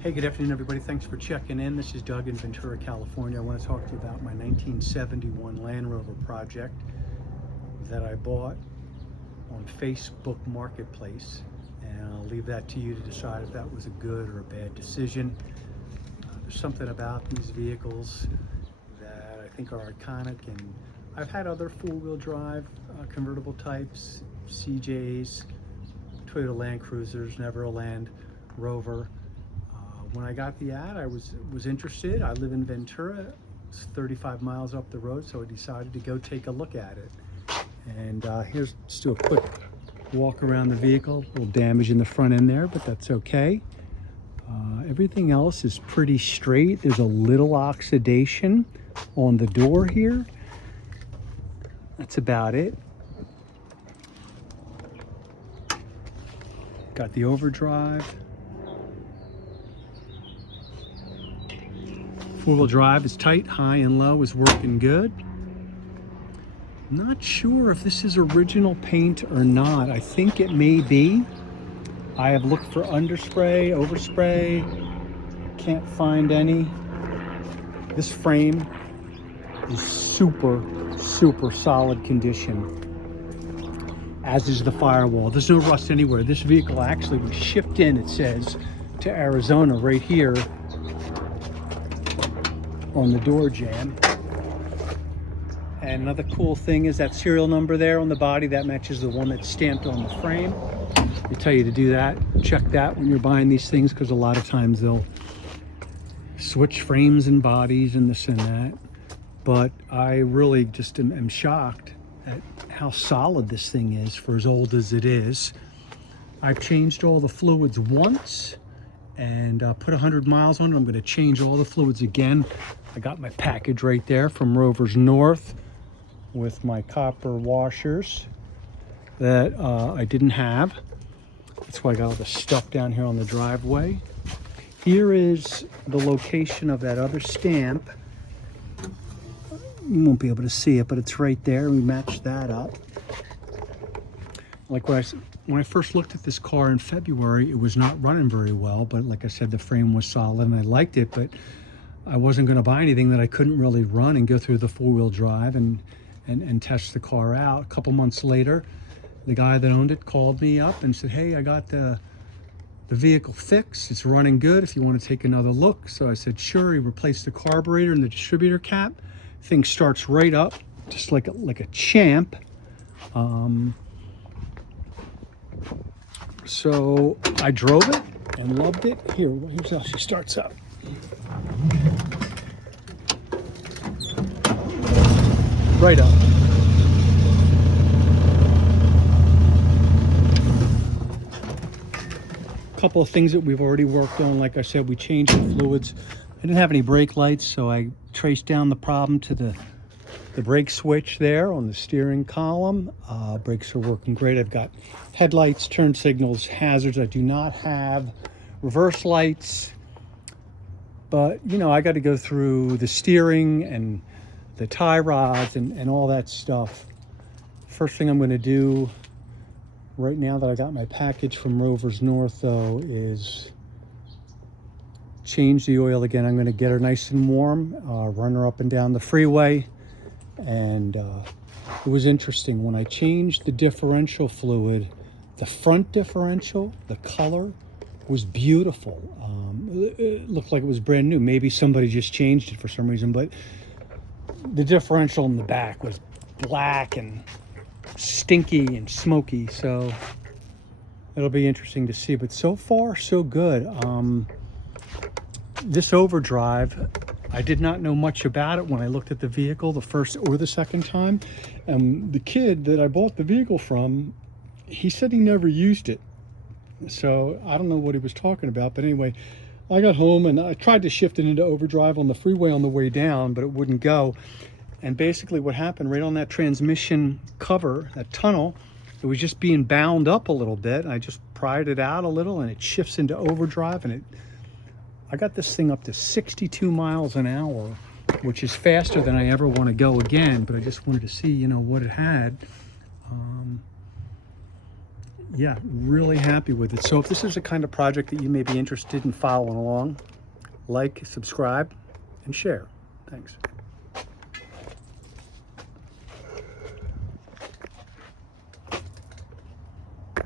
Hey, good afternoon, everybody. Thanks for checking in. This is Doug in Ventura, California. I want to talk to you about my 1971 Land Rover project that I bought on Facebook Marketplace. And I'll leave that to you to decide if that was a good or a bad decision. There's something about these vehicles that I think are iconic, and I've had other four-wheel drive convertible types, CJs, Toyota Land Cruisers, never a Land Rover. When I got the ad, I was interested. I live in Ventura. It's 35 miles up the road, so I decided to go take a look at it. And here's just do a quick walk around the vehicle. A little damage in the front end there, but that's okay. Everything else is pretty straight. There's a little oxidation on the door here. That's about it. Got the overdrive. Four-wheel drive is tight, high and low is working good. Not sure if this is original paint or not. I think it may be. I have looked for underspray, overspray, can't find any. This frame is super solid condition, as is the firewall. There's no rust anywhere. This vehicle actually was shipped in, it says, to Arizona right here on the door jamb. And another cool thing is that serial number there on the body that matches the one that's stamped on the frame. They tell you to do that, check that when you're buying these things, because a lot of times they'll switch frames and bodies and this and that. But I really just am shocked at how solid this thing is for as old as it is. I've changed all the fluids once and put 100 miles on it. I'm going to change all the fluids again. I got my package right there from Rovers North with my copper washers that I didn't have. That's why I got all the stuff down here on the driveway. Here is the location of that other stamp. You won't be able to see it, but it's right there. We matched that up. Like when I first looked at this car in February, it was not running very well, but like I said, the frame was solid and I liked it, but I wasn't going to buy anything that I couldn't really run and go through the four-wheel drive and test the car out. A couple months later, the guy that owned it called me up and said, hey, I got the vehicle fixed. It's running good if you want to take another look. So I said, sure. He replaced the carburetor and the distributor cap. Thing starts right up, just like a champ. So I drove it and loved it. Here's how she starts up. Right up. Couple of things that we've already worked on. Like I said, we changed the fluids. I didn't have any brake lights, so I traced down the problem to the brake switch there on the steering column. Brakes are working great. I've got headlights, turn signals, hazards. I do not have reverse lights, but you know, I got to go through the steering and the tie rods and all that stuff. First thing I'm going to do right now that I got my package from Rovers North, though, is change the oil again. I'm going to get her nice and warm, run her up and down the freeway. And it was interesting when I changed the differential fluid, the front differential, the color was beautiful. It looked like it was brand new. Maybe somebody just changed it for some reason, but the differential in the back was black and stinky and smoky. So it'll be interesting to see, but so far so good. This overdrive, I did not know much about it when I looked at the vehicle the first or the second time. And the kid that I bought the vehicle from, he said he never used it. So I don't know what he was talking about. But anyway, I got home and I tried to shift it into overdrive on the freeway on the way down, but it wouldn't go. And basically what happened right on that transmission cover, that tunnel, it was just being bound up a little bit. And I just pried it out a little and it shifts into overdrive, and I got this thing up to 62 miles an hour, which is faster than I ever want to go again, but I just wanted to see, you know, what it had. yeah, really happy with it. So if this is the kind of project that you may be interested in following along, like, subscribe, and share. Thanks.